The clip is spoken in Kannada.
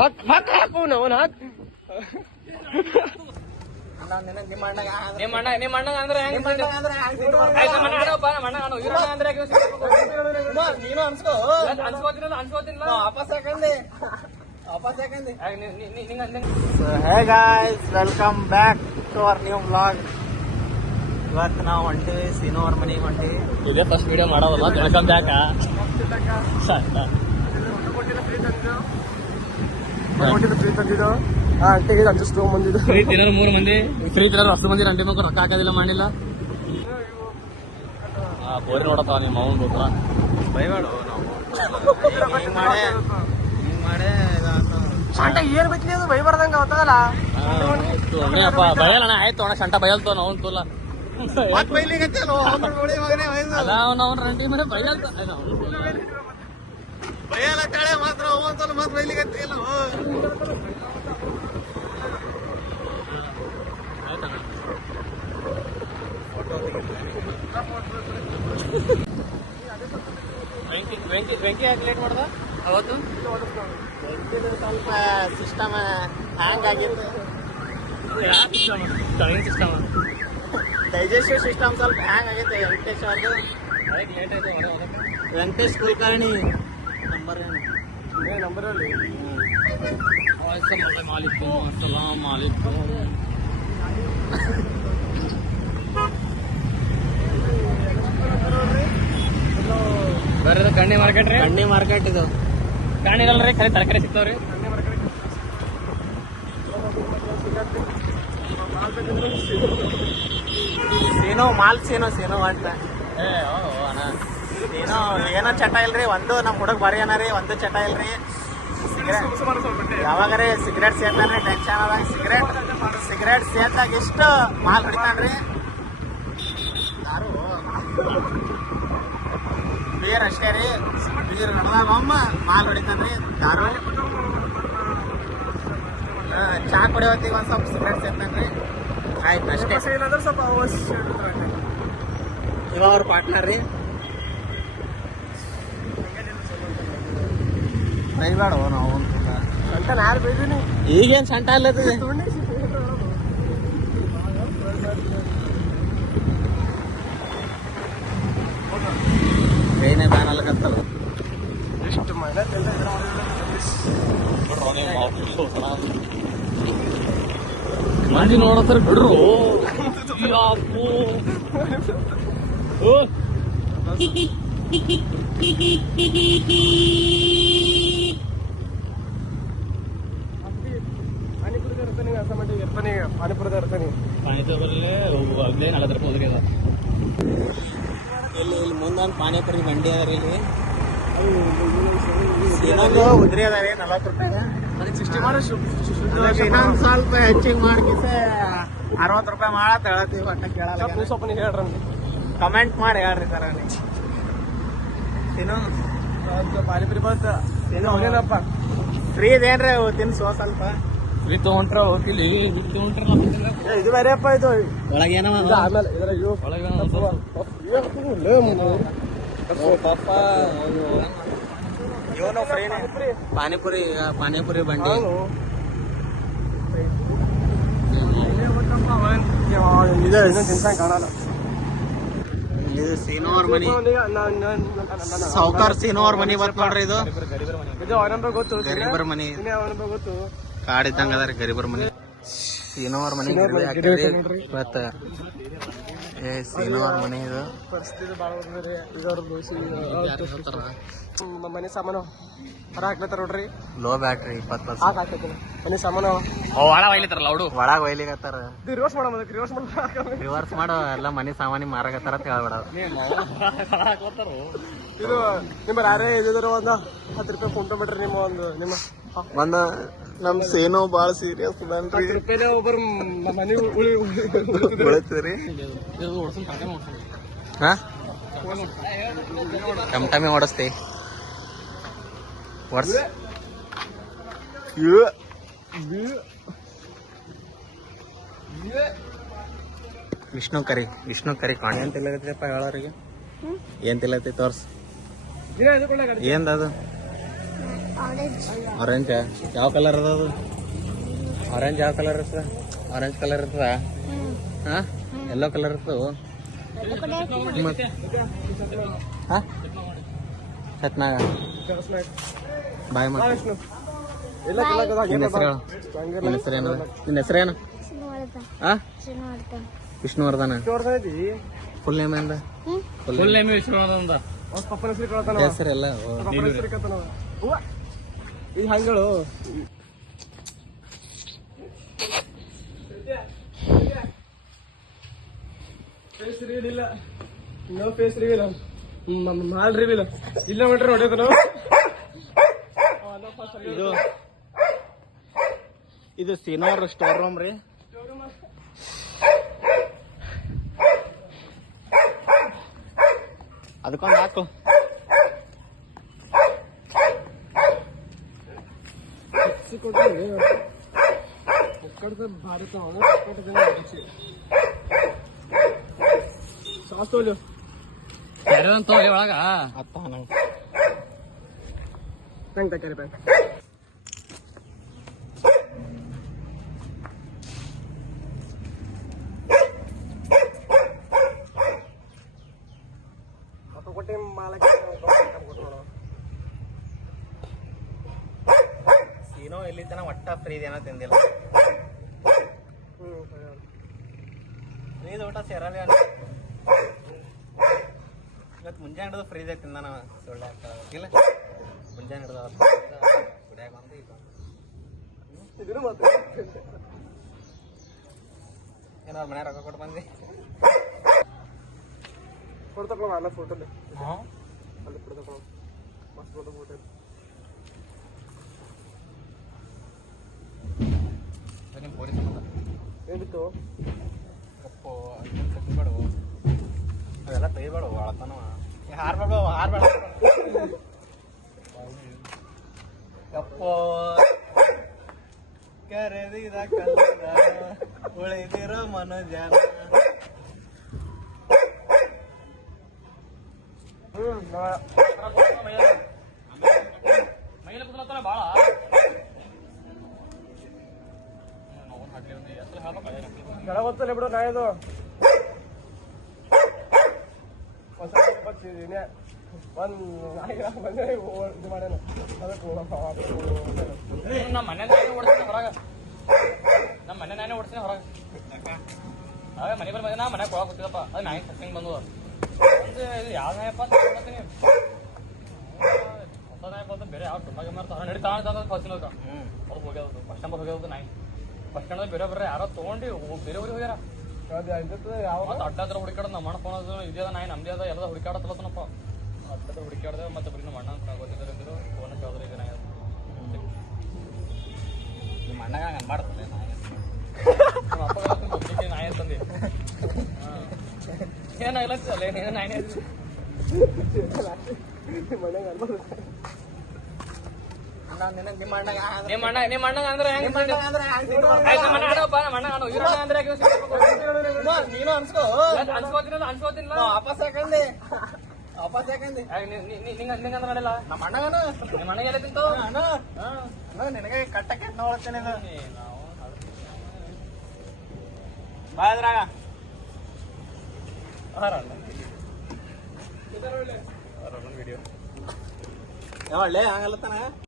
ಹಾಕು ಅವನ್ ಹಾಕ್ ನಿಮ್ಮ ಅಣ್ಣ ಅಂದ್ರೆ ನೀನು ಅನ್ಸ್ಕೋತೀನಿ ವಾಪಸ್ ಯಾಕಂದೆ hey guys welcome back to our new vlog. ಇವತ್ತು ನಾವು ಹೊಂಟಿವಿ ಸೀನೋ ಅವ್ರ ಮನೆಗೆ ಹೊಂಟಿವಿ. ಇದೇ ಫಸ್ಟ್ ವಿಡಿಯೋ ಮಾಡೋದಲ್ಲ, ವೆಲ್ಕಮ್ ಬ್ಯಾಕ್. ಫ್ರೀ ತಂದಿದ್ದು ಅಂಟಿಗೆ ಅಷ್ಟು ಬಂದಿದ್ದು. ಫ್ರೀ ತಿನ್ನೋರು 3 ಮಂದಿ, ಫ್ರೀ ತಿನ್ನೋರು 10 ಮಂದಿ. ಅಂಟಿ ಮಕ್ಕಳು ರೊಕ್ಕ ಹಾಕೋದಿಲ್ಲ ಮಾಡಿಲ್ಲ. ಬೋರಿ ನೋಡತ್ತ ನಿಮ್ಮ ಅವನು ಗೊತ್ತಾ ಬೈಬೇಡ ನಾವು ಶಂಟ ಏನ್ ಬೇಕಲಿ ಅದು ಬೈಬಾರ್ದಂಗ ಗೊತ್ತಾಗಲ್ಲ. ಬಯಲ್ಲ ಆಯ್ತು ಅಣ್ಣ, ಶಂಟ ಬಯಲ್ತವ ನಾವು ತೋಲ ಅವ್ನ ರಂಡಿ ಮನೆ ಬಯಲ್ತ ಬಯಲ್ಲ ಕಳೆ ಮಾತ್ರ ಮತ್ ಬೈಲಿಗತ್ತಿಲ್ಲ. ವೆಂಕಿ ಯಾಕೆ ಲೇಟ್ ಮಾಡ್ದ ಅವತ್ತು? ಸ್ವಲ್ಪ ಸಿಸ್ಟಮ್ ಹ್ಯಾಂಗ್ ಆಗಿತ್ತು. ಸಿಸ್ಟಮ್ ಡೈಜೆಸ್ಟಿವ್ ಸಿಸ್ಟಮ್ ಸ್ವಲ್ಪ ಹ್ಯಾಂಗ್ ಆಗೈತೆ. ವೆಂಕಟೇಶ್ ಅವ್ರದ್ದು ಲೇಟ್ ಆಯ್ತು. ವೆಂಕಟೇಶ್ ಕುಲಕರ್ಣಿ ನಂಬರ್ ಮಾಲಿಕುಂ ಅಸ್ಸಲಾಂ ಮಾಲಿಕುಂ. ಬರೋದು ಕಣ್ಣಿ ಮಾರ್ಕೆಟ್ ರೀ. ಕಣ್ಣಿ ಮಾರ್ಕೆಟ್ ಇದು ಕಾಣಿಗಲ್ರಿ, ಖರೀ ತರಕಾರಿ ಸಿಗ್ತಾವ್ರಿ. ಸೀನೋ ಮಾಲ್ ಸೀನೋ ಅಂತ ಸೀನೋ ಏನೋ ಚಟ ಇಲ್ರಿ. ಒಂದು ನಮ್ಮ ಹುಡುಗ ಬರೀ ಏನಾರಿ ಒಂದು ಚಟ ಇಲ್ರಿ. ಯಾವಾಗಾರೆ ಸಿಗರೇಟ್ ಸೇರ್ತಾನ್ರಿ ಟೆನ್ಷನ್ ಆದಾಗ. ಸಿಗರೇಟ್ ಸೇರ್ದಾಗ ಎಷ್ಟು ಮಾಲ್ ಹೊಡಿತಾನ್ರಿ. ಬೀರ್ ಅಷ್ಟೇ ರೀ. ಬೀರ್ ಹೊಡೆದಾಗ ಒಮ್ಮ ಮಾಲ್ ಹೊಡಿತಾನ್ರಿ. ದಾರು ಚಾ ಕುಡಿಯೋ ಹೊತ್ತಿಗೆ ಒಂದು ಸ್ವಲ್ಪ ಸಿಗರೇಟ್ ಸೇರ್ತಾನ್ರಿ. ಆಯ್ತು ಅಷ್ಟೇ. ಸ್ವಲ್ಪ ಇವ ಅವ್ರ ಪಾರ್ಟ್ನರ್ ರೀ. ಬೈಬೇಡ ನಾವು ಸಂಟ ಯಾರು ಬೈದೀನಿ. ಈಗೇನು ಸಂಟ ಅಲ್ಲತ್ತದೆ. ಏನೇ ಬ್ಯಾನ್ ಅಲ್ಲಕತ್ತಲ್ಲ ಎಷ್ಟು ಮನೆ ಮಂದಿ ನೋಡತ್ತಾರ ಬಿಡ್ರು. ಪಾನಿಪುರದ ಇರ್ತಾನೆ. ಪಾನಿಪುರಲ್ಲೇ ಅದೇ 40 ರೂಪಾಯಿ ಹೋದ್ರಿ. ಇಲ್ಲಿ ಮುಂದೊಂದು ಪಾನಿಪುರಿ ಮಂಡಿ ಅದ ರೀ. ಇಲ್ಲಿ ಇನ್ನೊಂದು ಉದ್ರಿ ಅದ ರೀ 40 ರೂಪಾಯಿ. ಇನ್ನೊಂದು ಸ್ವಲ್ಪ ಹೆಚ್ಚಿಗೆ ಮಾಡ್ಕಿಸೆ 60 ರೂಪಾಯಿ ಮಾಡತ್ ಹೇಳತ್ತೀವಿ. ಒಟ್ಟ ಕೇಳಲ್ಲ. ಸ್ವಲ್ಪ ಹೇಳ್ರಿ, ಕಮೆಂಟ್ ಮಾಡಿ ಹೇಳ್ರಿ ಸರ. ತಿನ್ನು ಪಾನಿಪುರಿ ಬಂತ ಏನಪ್ಪ ಫ್ರೀ ಇದೇನ್ರಿ ತಿನ್ಸು ಸ್ವಲ್ಪ. ಫ್ರೀ ತಗೊಂಡ್ರ ಹೋಗಿಲ್ಲ, ಇದು ಬೇರೆಪ್ಪ. ಇದು ಒಳಗೇನವ ಆಮೇಲೆ ಇವನು ಫ್ರೀನೇ ಪಾನಿಪುರಿ ಬಂಡಿ. ಕಾಣಲ್ಲ. ಇದು ಸೀನೋ ಅವ್ರ ಮನಿ, ಸಾವ್ಕಾರ್ ಸೀನೋ ಅವ್ರ ಮನಿ ಬತ್ ನೋಡ್ರಿ. ಇದು ಗೊತ್ತು ಗರೀಬರ್ ಮನಿ. ಗೊತ್ತು ಕಾಡಿದ್ದಂಗ ಅದ ರೀ ಗರೀಬರ್ ಮನಿ. ಸೀನೋ ಅವ್ರ ಮನಿ ಇವತ್ತ ಸೀನೋ ಅವ್ರ ಮನಿ. ಇದು ಪರಿಸ್ಥಿತಿ ಭಾಳ ಮನೆ ಸಾಮಾನು ಹೊರ ಹಾಕ್ಲತ್ತಾರ ನೋಡ್ರಿ. ಲೋ ಬ್ಯಾಟ್ರಿ 20% ಮನೆ ಸಾಮಾನು ಒಳಗ ಒಯ್ಲಿತ್ತಾರಲ್ಲ ಅವ್ರು ಒಳಗ ಒಯ್ಲಿಕತ್ತಾರ. ರಿವರ್ಸ್ ಮಾಡೋ ಎಲ್ಲ ಮನೆ ಸಾಮಾನಿ ಮಾರಾಕತ್ತಾರ ಅಂತ ಹೇಳ್ಬೇಡ. ಇದು ನಿಮ್ಮ ಯಾರೇ ಇದ್ರು ಒಂದು 10 ರೂಪಾಯಿ ಫೋನ್ ಪೇ ಮಾಡ್ರಿ. ನಿಮ್ಮ ನಮ್ ಸೇನೋ ಬಾಳ ಸೀರಿಯಸ್ ಅದನ್ರಿ. ಒಬ್ಬರು ಮನೆ ಉಳಿತೀರಿ. ಹಾ ಟಮಟಮಿ ಓಡಿಸ್ತಿ ವರ್ಷ ವಿಷ್ಣು ಕರಿ ಕಾಣ. ಏನ್ ತಿಲ್ಲಗತ್ತಪ್ಪ ಹೇಳೋರಿಗೆ? ಏನ್ ತಿಲ್ಲತಿ ತೋರ್ಸ್. ಏನದು ಆರೆಂಜ್ ಯಾವ ಕಲರ್ ಅದ ಅದು? ಆರೆಂಜ್ ಯಾವ ಕಲರ್ ಇರ್ತದ? ಆರೆಂಜ್ ಕಲರ್ ಇರ್ತದ? ಹಾ ಎಲ್ಲೋ ಕಲರ್ ಇರ್ತದ? ಸತ್ನಾಗ ಬಾಯ್ ಮಾಡಿ ನಿನ್ನ ಹೆಸರೇನು? ವಿಷ್ಣುವರ್ಧನ. ಫುಲ್ ನೇಮ್ ಎಂದ? Full name Vishnuvardhana. ಹೆಸರೆಲ್ಲ ಈ ಹಂಗಳು ಫೇಸ್ ರಿವೀಲ್ ಇಲ್ಲ. No face reveal. ಮಾಲ್ ರಿವೀಲ್ ಇಲ್ಲ ಮಾಡ್ರಿ ಹೊಡೆಯೋದು ನಾವು. ಇದು ಸೀನೋರ್ ಸ್ಟೋರ್ ರೂಮ್ ರೀ. ಅದಕ್ಕೊಂದು ಹಾಕು. ಭಾರತ ಸಾಸ್ತೋಲು ಯಾರಂತ ಒಳಗ ಅತ್ತ ನಂಗೆ ಥ್ಯಾಂಕ್ ತಕ್ಕರಿ ಬ್ಯಾಂಕ್ ಕೊಟ್ಟಿ ಮಾಲಕ್ಕೆ ಸೀನೋ ಇಲ್ಲಿ ತನ ಒಟ್ಟ ಫ್ರೀ ಏನೋ ತಿಂದಿಲ್ಲ. ಫ್ರೀದ್ ಊಟ ಸೇರಲ್ಲ. ಇವತ್ತು ಮುಂಜಾನೆ ಹಿಡಿದು ಫ್ರೀದಾಗ ತಿಂದ ನಾವು ಸುಳ್ಳೆ ಇಲ್ಲ. ಮುಂಜಾನೆ ಹಿಡಿದ ಕುಡಿಯಾಗ ಬಂದು ಈಗ ಏನೋ ಮನೆ ರೊಕ್ಕ ಕೊಟ್ಟು ಬಂದು ಕೊಡ್ತಕ್ಕ ಅಲ್ಲ ಫೋಟೋಲ್ಲಿ ಅಲ್ಲಿ ಕೊಡ್ತಕ್ಕ ಮಸ್ತ್ ಫೋಟೋ ನಿಮ್ಮ ಪೊಲೀಸ್ ಏನಿತ್ತು ಕಪ್ಪು ಬೇಡ ಅವೆಲ್ಲ ತೆಗಿಬೇಡ ಅಳತಾನ ಹಾರ್ಬೇಡ ಹಾರ್ಬೇಡ ಕಪ್ಪು ಕರೆದಿದ ಕಲ್ಲದ ಉಳಿದಿರೋ ಮನೋಜನ. ಬಾಳ ಕೆಳ ಗೊತ್ತಲ್ಲ ಬಿಡು ನಾ ಇದು ಒಂದ್ ಬಂದ್ರೆ ಇದು ಮಾಡ್ಯಾನ ನಮ್ಮ ಮನೆ ಓಡಿಸ್ತೀನಿ ಹೊರಗೆ. ನಮ್ಮ ಮನೆ ನಾನೇ ಓಡಿಸ್ತೀನಿ ಹೊರಗೆ. ಅವೇ ಮನೆ ಬಂದ ನಾ ಮನೆ ಕೊಳಕ್ ಗೊತ್ತಿಲ್ಲಪ್ಪ. ಅದು ನಾಯಿ ಸಸ್ಟಿಂಗ್ ಬಂದು ಒಂದು ಇದು ಯಾವ ನಾಯಪ್ಪ ಅಂತ ಹೇಳ್ತೀನಿ. ಹೊಸ ನಾಯಪ್ಪ ಅಂತ ಬೇರೆ ಯಾವ ಟುಮ್ಮಾಗೆ ಮಾಡ್ತಾರೆ ನಡೀತಾ ಫಸ್ಟ್ ಅವ್ರು ಹೋಗ್ಯದು ಫಸ್ಟ್ ನಂಬರ್ ಹೋಗ್ಯದು ನಾಯಿ. ಫಸ್ಟ್ ಸ್ಟ್ಯಾಂಡ್ ಬೇರೆ ಬೇರೆ ಯಾರೋ ತೊಗೊಂಡು ಬೇರೆ ಊರಿಗೆ ಹೋಗ್ಯಾರ. ಯಾವ ಅಡ್ಡಾದ್ರ ಹುಡುಕಾಡೋದು ನಮ್ಮ ಅಣ್ಣ ಫೋನ್ ಇದ್ಯದ ನಾಯಿ ನಮ್ದೇ ಅದ ಎಲ್ಲ ಹುಡುಕಾಡತ್ತಲ್ಲಪ್ಪ. ಅಡ್ಡಾದ್ರ ಹುಡುಕಾಡ್ದೆ ಮತ್ತೆ ಬರೀ ನಮ್ಮ ಅಣ್ಣ ಗೊತ್ತಿದ್ದಾರೆ ಅಂದರು ಫೋನ್ ಕೇಳಿದ್ರೆ ಈಗ ನಾಯಿ ನಿಮ್ಮ ಅಣ್ಣಗ ಹಂಗೆ ಮಾಡ್ತದೆ ನಾಯಿ. ನಮ್ಮ ಅಪ್ಪ ಮೊದಲಿಗೆ ನಾಯಿ ಅಂತಂದು ಏನಾಗಲ್ಲ ಏನೇನು ನಾಯಿ ನಿಮ್ಮ ಅಣ್ಣ ಅಂದ್ರೆ ಹೆಂಗ್ ನೀನು ಅನ್ಸ್ಕೋ ಅನ್ಸ್ಕೋತೀನಿ ವಾಪಸ್ ಯಾಕಂದೆ ವಾಪಸ್ ಯಾಕಂದೆ ನಿಂಗಂದ್ರೆ ಮಾಡಿಲ್ಲ ನಮ್ಮ ಅಣ್ಣಗನು ನಿಮ್ಮ ಅಣ್ಣಗೆ ಎಲ್ಲ ತಿಂತು ನಿನಗೆ ಕಟ್ಟಕ್ಕೆ ನೋಡ್ತೇನೆ ಬಾಯದ್ರಾಗ ವಿಡಿಯೋ ಯಾವಳ್ಳೆ ಹಂಗಲ್ಲತ್ತಾನ